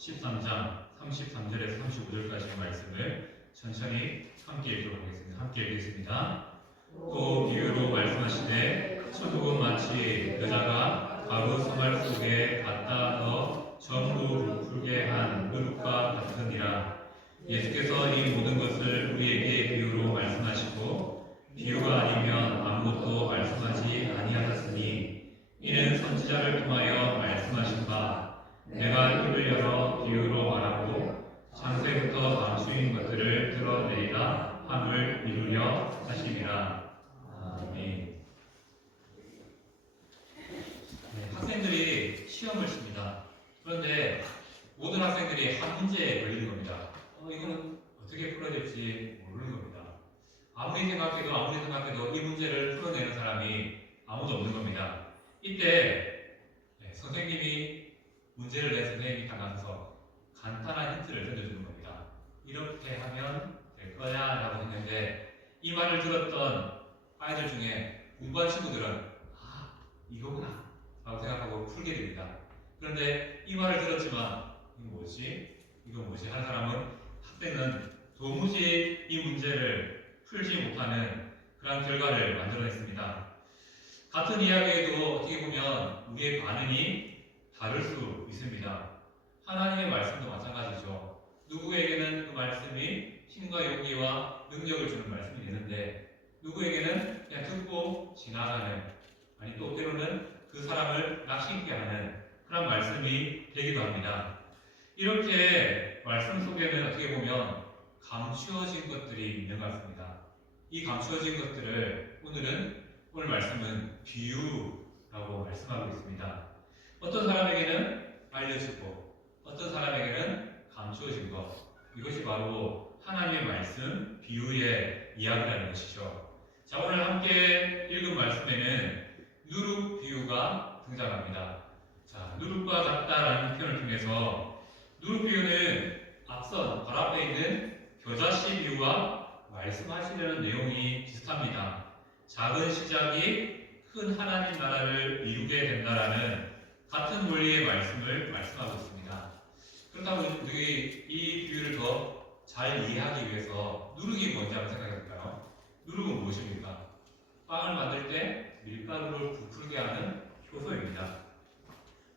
13장 33절에서 35절까지 말씀을 천천히 함께 읽도록 하겠습니다. 함께 읽겠습니다. 또 비유로 말씀하시되 천국은 마치 여자가 가루 서말 속에 갖다 넣어 전부 부풀게 한 누룩과 같으니라. 예수께서 이 모든 것을 우리에게 비유로 말씀하시고 비유가 아니면 아무것도 말씀하지 아니하셨으니 이는 선지자를 통하여 말씀하신 바 내가 입을 열어 비유로 말하고 창세부터 감추인 것들을 드러내리라 함을 이루려 하심이라. 아멘. 학생들이 시험을 칩니다. 그런데 모든 학생들이 한 문제에 걸리는 겁니다. 이거는 어떻게 풀어야 될지 모르는 겁니다. 아무리 생각해도 이 문제를 풀어내는 사람이 아무도 없는 겁니다. 이때 선생님이 문제를 낸 선생님이 딱 나서서 간단한 힌트를 던져주는 겁니다. 이렇게 하면 될 거야 라고 했는데 이 말을 들었던 아이들 중에 공부한 친구들은 이거구나 라고 생각하고 풀게 됩니다. 그런데 이 말을 들었지만 이거 뭐지 하는 사람은 학생은 도무지 이 문제를 풀지 못하는 그런 결과를 만들어냈습니다. 같은 이야기에도 어떻게 보면 우리의 반응이 다를 수 있습니다. 하나님의 말씀도 마찬가지죠. 누구에게는 그 말씀이 힘과 용기와 능력을 주는 말씀이 되는데 누구에게는 그냥 듣고 지나가는, 아니 또 때로는 그 사람을 낙심케 하는 그런 말씀이 되기도 합니다. 이렇게 말씀 속에는 어떻게 보면 감추어진 것들이 있는 것 같습니다. 이 감추어진 것들을 오늘 말씀은 비유라고 말씀하고 있습니다. 어떤 사람에게는 알려주고 어떤 사람에게는 감추어진 것, 이것이 바로 하나님의 말씀, 비유의 이야기라는 것이죠. 자, 오늘 함께 읽은 말씀에는 누룩 비유가 등장합니다. 자, 누룩과 같다라는 표현을 통해서 누룩 비유는 앞선 바로 앞에 있는 겨자씨 비유와 말씀하시려는 내용이 비슷합니다. 작은 시작이 큰 하나님 나라를 이루게 된다라는 같은 원리의 말씀을 말씀하고 있습니다. 그렇다고 우리 이 비유를 더 잘 이해하기 위해서 누룩이 뭔지 한번 생각해 볼까요? 누룩은 무엇입니까? 빵을 만들 때 밀가루를 부풀게 하는 효소입니다.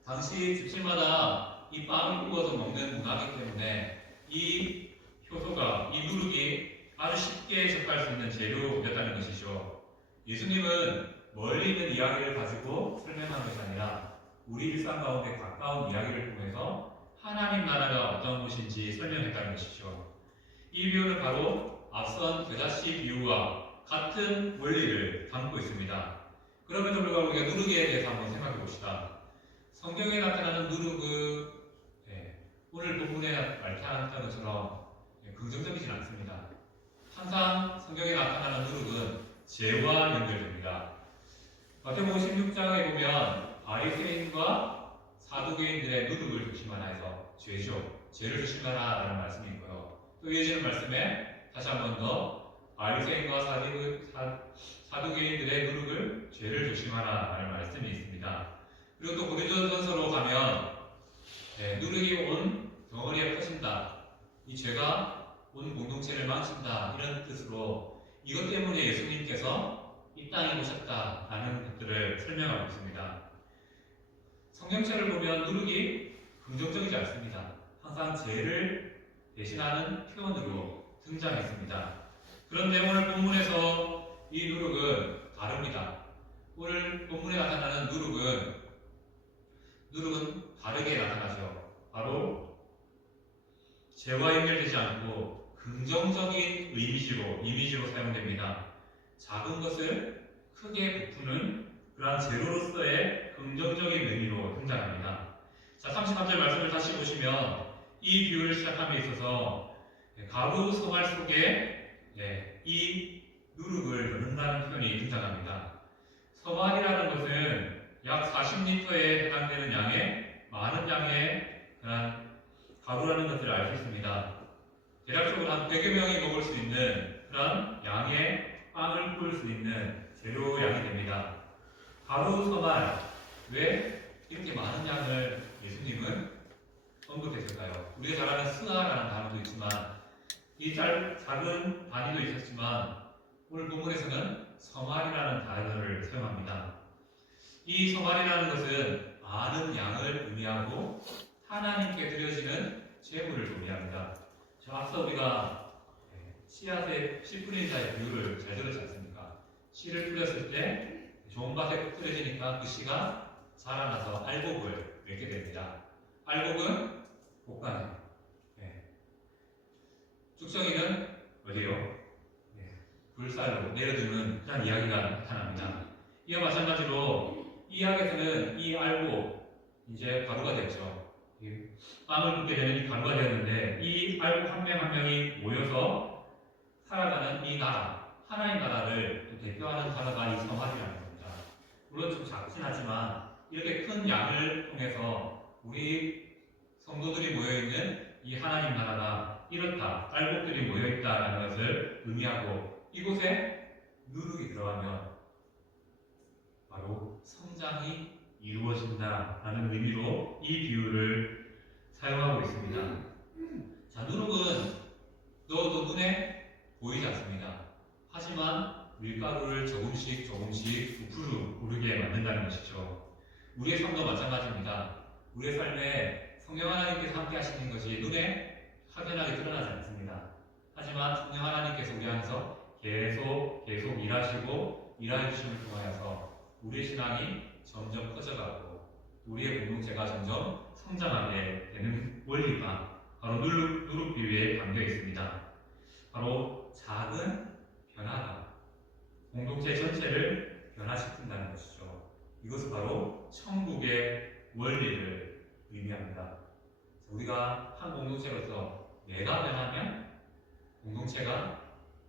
당시 집집마다 이 빵을 구워서 먹는 문화이기 때문에 이 효소가, 이 누룩이 아주 쉽게 접할 수 있는 재료였다는 것이죠. 예수님은 멀리 있는 이야기를 가지고 설명한 것이 아니라 우리 일상 가운데 가까운 이야기를 통해서 하나님 나라가 어떤 곳인지 설명했다는 것이죠. 이 비유는 바로 앞선 겨자씨 비유와 같은 원리를 담고 있습니다. 그럼에도 불구하고 우리가 누룩에 대해서 한번 생각해 봅시다. 성경에 나타나는 누룩은 오늘 본문에 말씀하셨던 것처럼 긍정적이진 않습니다. 항상 성경에 나타나는 누룩은 죄와 연결됩니다. 마태복음 16장에 보면 바리새인과 사두개인들의 누룩을 조심하라 해서 죄를 조심하라 라는 말씀이 있고요. 또 이어지는 말씀에 다시 한 번 더 바리새인과 사두개인들의 누룩을 죄를 조심하라 라는 말씀이 있습니다. 그리고 또 고린도전서로 가면 누룩이 온 덩어리에 퍼진다, 이 죄가 온 공동체를 망친다, 이런 뜻으로 이것 때문에 예수님께서 이 땅에 오셨다라는 것들을 설명하고 있습니다. 성경책을 보면 누룩이 긍정적이지 않습니다. 항상 죄를 대신하는 표현으로 등장했습니다. 그런데 오늘 본문에서 이 누룩은 다릅니다. 오늘 본문에 나타나는 누룩은 다르게 나타나죠. 바로 죄와 연결되지 않고 긍정적인 이미지로 사용됩니다. 작은 것을 크게 부푸는 그러한 재료로서의 긍정적인 의미로 등장합니다. 자, 33절 말씀을 다시 보시면 이 비유를 시작함에 있어서 가루 소말 속에 이 누룩을 넣는다는 표현이 등장합니다. 소말이라는 것은 약 40리터에 해당되는 많은 양의 그런 가루라는 것을 알 수 있습니다. 대략적으로 한 100여 명이 먹을 수 있는 그런 양의 빵을 구울 수 있는 재료 양이 됩니다. 가루 소말, 왜 이렇게 많은 양을 예수님은 언급했을까요? 우리가 잘 아는 스아라는 단어도 있지만 이 작은 단위도 있었지만 오늘 본문에서는 성알이라는 단어를 사용합니다. 이 성알이라는 것은 많은 양을 의미하고 하나님께 드려지는 제물을 의미합니다. 저 앞서 우리가 씨앗의 씨 뿌린 자의 비유를 잘 들었지 않습니까? 씨를 뿌렸을 때 좋은 밭에 꼭 뿌려지니까 그 씨가 자라나서 알곡을 맺게 됩니다. 알곡은 곡간에, 쭉정이는 어디요? 불살로 내려드는 그런 이야기가 나타납니다. 이와 마찬가지로 이 이야기에서는 이 알곡 이제 가루가 됐죠. 빵을 굽게 되는 이 가루가 되었는데 이 알곡 한 명 한 명이 모여서 살아가는 이 나라, 하나님 나라를 대표하는 단어가 이 성화이라는 겁니다. 물론 좀 작긴 하지만 이렇게 큰 양을 통해서 우리 성도들이 모여있는 이 하나님 나라가 이렇다, 알곡들이 모여있다라는 것을 의미하고 이곳에 누룩이 들어가면 바로 성장이 이루어진다라는 의미로 이 비유를 사용하고 있습니다. 자, 누룩은 넣어도 눈에 보이지 않습니다. 하지만 밀가루를 조금씩 부풀어 오르게 만든다는 것이죠. 우리의 삶도 마찬가지입니다. 우리의 삶에 성령 하나님께서 함께 하시는 것이 눈에 확연하게 드러나지 않습니다. 하지만 성령 하나님께서 우리 안에서 계속 일하시고 일하여 주심을 통하여서 우리의 신앙이 점점 커져가고 우리의 공동체가 점점 성장하게 되는 원리가 바로 누룩 비유에 담겨 있습니다. 바로 작은 변화가 공동체 전체를 변화시킨다는 것이죠. 이것은 바로 천국의 원리를 의미합니다. 우리가 한 공동체로서 내가 변하면 공동체가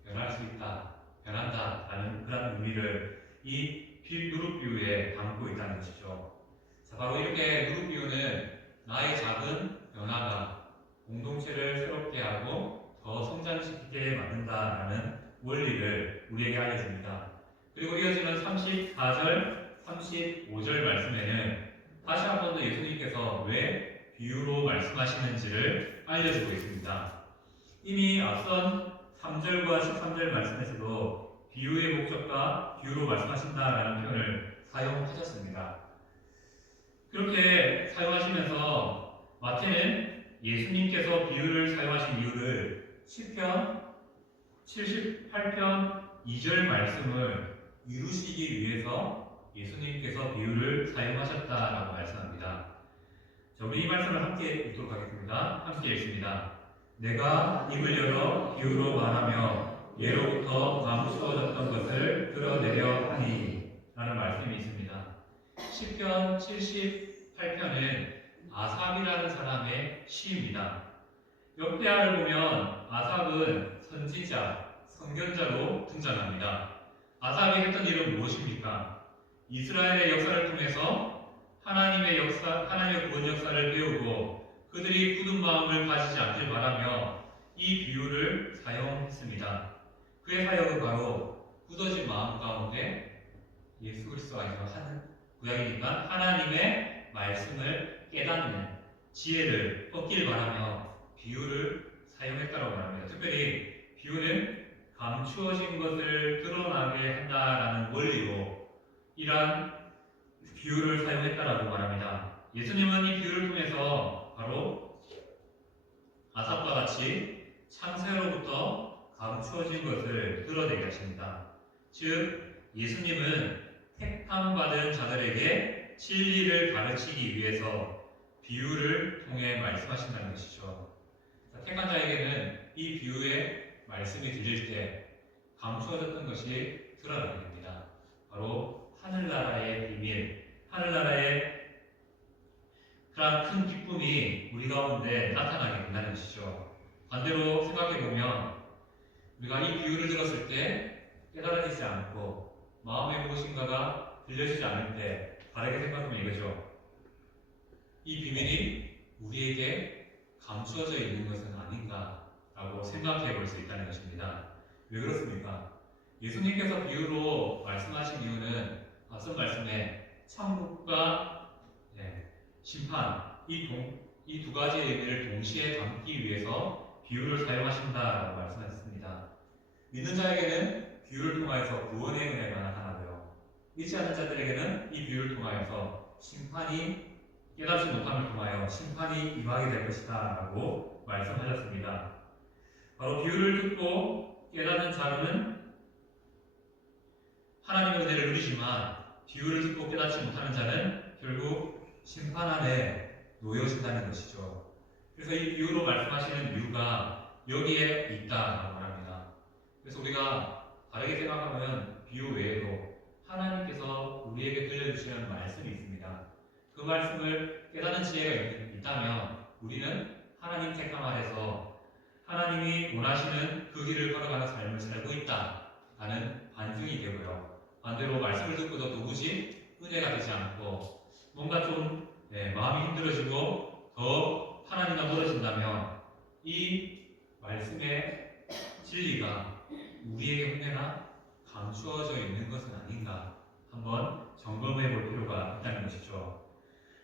변할 수 있다, 변한다라는 그런 의미를 이 누룩 비유에 담고 있다는 것이죠. 자, 바로 이렇게 누룩 비유는 나의 작은 변화가 공동체를 새롭게 하고 더 성장시키게 만든다라는 원리를 우리에게 알려줍니다. 그리고 이어지는 34절, 35절 말씀에는 다시 한 번 더 예수님께서 왜 비유로 말씀하시는지를 알려주고 있습니다. 이미 앞선 3절과 13절 말씀에서도 비유의 목적과 비유로 말씀하신다라는 표현을 사용하셨습니다. 그렇게 사용하시면서 마태는 예수님께서 비유를 사용하신 이유를 시편 78편 2절 말씀을 이루시기 위해서 예수님께서 비유를 사용하셨다라고 말씀합니다. 자, 우리 이 말씀을 함께 읽도록 하겠습니다. 함께 읽습니다. 내가 입을 열어 비유로 말하며 예로부터 감추어졌던 것을 끌어내려 하니 라는 말씀이 있습니다. 시편 78편은 아삽이라는 사람의 시입니다. 역대하를 보면 아삽은 선지자, 선견자로 등장합니다. 아삽이 했던 일은 무엇입니까? 이스라엘의 역사를 통해서 하나님의 구원 역사를 배우고 그들이 굳은 마음을 가지지 않길 바라며 이 비유를 사용했습니다. 그의 사역은 바로 굳어진 마음 가운데 예수 그리스도 안에서 하는 구약이니까 하나님의 말씀을 깨닫는 지혜를 얻길 바라며 비유를 사용했다고 말합니다. 특별히 비유는 감추어진 것을 드러나게 한다라는 원리로 이러한 비유를 사용했다라고 말합니다. 예수님은 이 비유를 통해서 바로 아삽과 같이 창세로부터 감추어진 것을 드러내게 하십니다. 즉 예수님은 택함받은 자들에게 진리를 가르치기 위해서 비유를 통해 말씀하신다는 것이죠. 택한 자에게는 이 비유의 말씀이 들릴 때 감추어졌던 것이 드러나게 됩니다. 바로 하늘나라의 비밀, 하늘나라의 그러한 큰 기쁨이 우리 가운데 나타나게 된다는 것이죠. 반대로 생각해보면 우리가 이 비유를 들었을 때 깨달아지지 않고 마음의 무엇인가가 들려지지 않을 때 다르게 생각하면 이거죠. 이 비밀이 우리에게 감추어져 있는 것은 아닌가라고 생각해 볼 수 있다는 것입니다. 왜 그렇습니까? 예수님께서 비유로 말씀하신 이유는 앞선 말씀에 천국과 심판, 이 두 가지의 의미를 동시에 담기 위해서 비유를 사용하신다라고 말씀하셨습니다. 믿는 자에게는 비유를 통하여서 구원의 은혜가 나타나고요. 믿지 않는 자들에게는 이 비유를 통하여서 심판이 깨닫지 못함을 통하여 심판이 임하게 될 것이다 라고 말씀하셨습니다. 바로 비유를 듣고 깨닫는 자는 하나님의 은혜를 누리지만 비유를 듣고 깨닫지 못하는 자는 결국 심판 안에 놓여진다는 것이죠. 그래서 이 비유로 말씀하시는 이유가 여기에 있다라고 말합니다. 그래서 우리가 다르게 생각하면 비유 외에도 하나님께서 우리에게 들려주시는 말씀이 있습니다. 그 말씀을 깨닫는 지혜가 있다면 우리는 하나님 택함 아래서 하나님이 원하시는 그 길을 걸어가는 삶을 살고 있다라는 반증이 되고요. 반대로 말씀을 듣고도 도무지 은혜가 되지 않고 뭔가 좀 마음이 힘들어지고 더 하나님과 멀어진다면 이 말씀의 진리가 우리에게 혹여나 감추어져 있는 것은 아닌가 한번 점검해 볼 필요가 있다는 것이죠.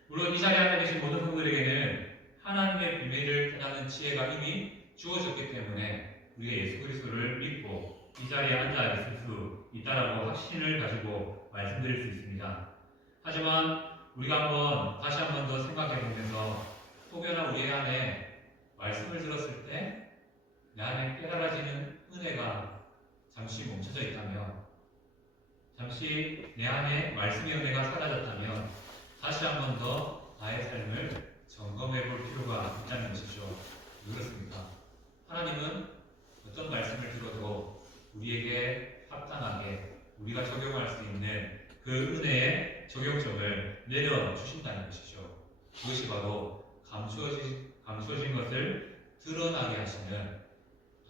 물론 이 자리에 앉아 계신 모든 분들에게는 하나님의 비밀을 깨닫는 지혜가 이미 주어졌기 때문에 우리가 예수 그리스도를 믿고 이 자리에 앉아 있을 수 있다라고 확신을 가지고 말씀드릴 수 있습니다. 하지만 우리가 다시 한번 더 생각해 보면서 혹여나 우리 안에 말씀을 들었을 때 내 안에 깨달아지는 은혜가 잠시 멈춰져 있다면, 잠시 내 안에 말씀의 은혜가 사라졌다면 다시 한번 더 나의 삶을 점검해 볼 필요가 있다는 것이죠. 왜 그렇습니까? 하나님은 어떤 말씀을 들어도 우리에게 합당하게 우리가 적용할 수 있는 그 은혜의 적용점을 내려주신다는 것이죠. 그것이 바로 감추어진 것을 드러나게 하시는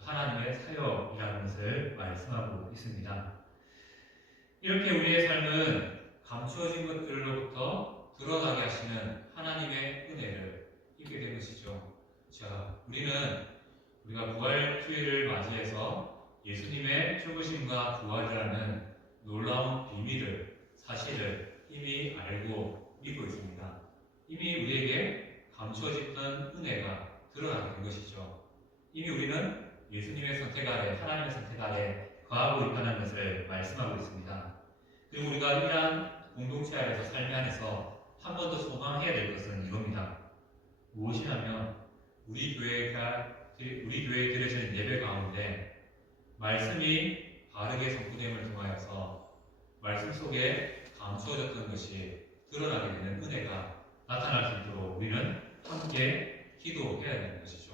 하나님의 사역이라는 것을 말씀하고 있습니다. 이렇게 우리의 삶은 감추어진 것들로부터 드러나게 하시는 하나님의 은혜를 입게 된 것이죠. 자, 우리가 부활 주일을 맞이해서 예수님의 죽으심과 부활이라는 놀라운 비밀을, 사실을 이미 알고 믿고 있습니다. 이미 우리에게 감추어졌던 은혜가 드러나게 된 것이죠. 이미 우리는 예수님의 선택 아래, 하나님의 선택 아래 거하고 있다는 것을 말씀하고 있습니다. 그리고 우리가 이러한 공동체 안에서 삶 안에서 한 번 더 소망해야 될 것은 이겁니다. 무엇이냐면 우리 교회에 드려지는 예배 가운데 말씀이 바르게 선포됨을 통하여서 말씀 속에 감추어졌던 것이 드러나게 되는 은혜가 나타날 수 있도록 우리는 함께 기도해야 되는 것이죠.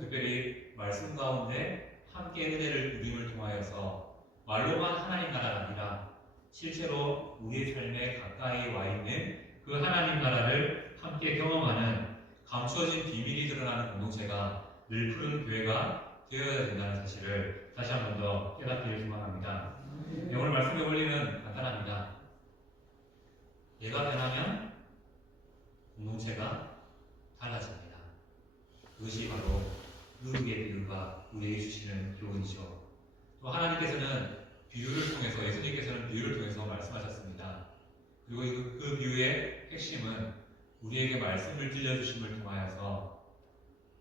특별히 말씀 가운데 함께 은혜를 누림을 통하여서 말로만 하나님 나라가 아니라 실제로 우리의 삶에 가까이 와 있는 그 하나님 나라를 함께 경험하는 감추어진 비밀이 드러나는 공동체가 늘 푸른 교회가 되어야 된다는 사실을 다시 한 번 더 깨닫기를 소망합니다. 오늘 말씀의 원리는 간단합니다. 내가 변하면 공동체가 달라집니다. 그것이 바로 의의 비유가 우리에게 주시는 교훈이죠. 또 하나님께서는 비유를 통해서, 예수님께서는 비유를 통해서 말씀하셨습니다. 그리고 그 비유의 핵심은 우리에게 말씀을 들려주심을 통하여서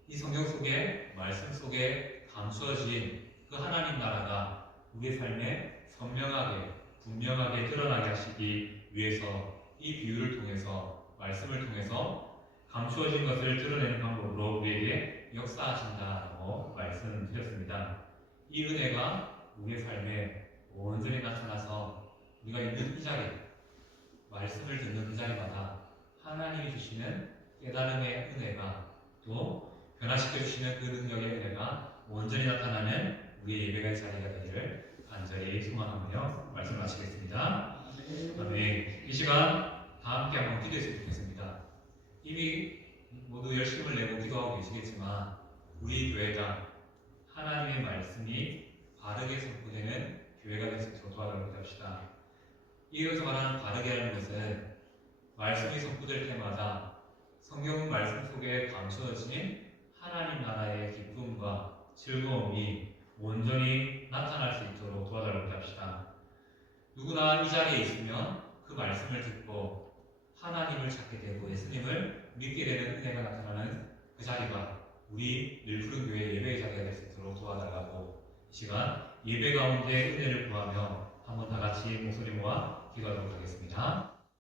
이 성경 속에, 말씀 속에 감추어진 그 하나님 나라가 우리의 삶에 선명하게, 분명하게 드러나게 하시기 위해서 이 비유를 통해서, 말씀을 통해서 감추어진 것을 드러내는 방법으로 우리에게 역사하신다고 말씀드렸습니다. 이 은혜가 우리의 삶에 온전히 나타나서 우리가 있는 이 자리, 말씀을 듣는 그 자리마다 하나님이 주시는 깨달음의 은혜가 또 변화시켜 주시는 그 능력의 은혜가 온전히 나타나는 우리의 예배의 자리가 되기를 간절히 소망하며 말씀 마치겠습니다. 아멘. 이 시간 다 함께 한번 기도했으면 좋겠습니다. 이미 모두 열심을 내고 기도하고 계시겠지만 우리 교회가 하나님의 말씀이 바르게 선포되는 교회가 될 수 있도록 도와달라고 합시다. 이어서 말하는 바르게 하는 것은 말씀이 선포될 때마다 성경 말씀 속에 감추어진 하나님 나라의 기쁨과 즐거움이 온전히 나타날 수 있도록 도와달라고 합시다. 누구나 이 자리에 있으면 그 말씀을 듣고 하나님을 찾게 되고 예수님을 믿게 되는 은혜가 나타나는 그 자리가 우리 늘푸른 교회 예배의 자리가 될 수 있도록 도와달라고 이 시간 예배 가운데 은혜를 구하며 한번 다 같이 목소리 모아 기도하도록 하겠습니다.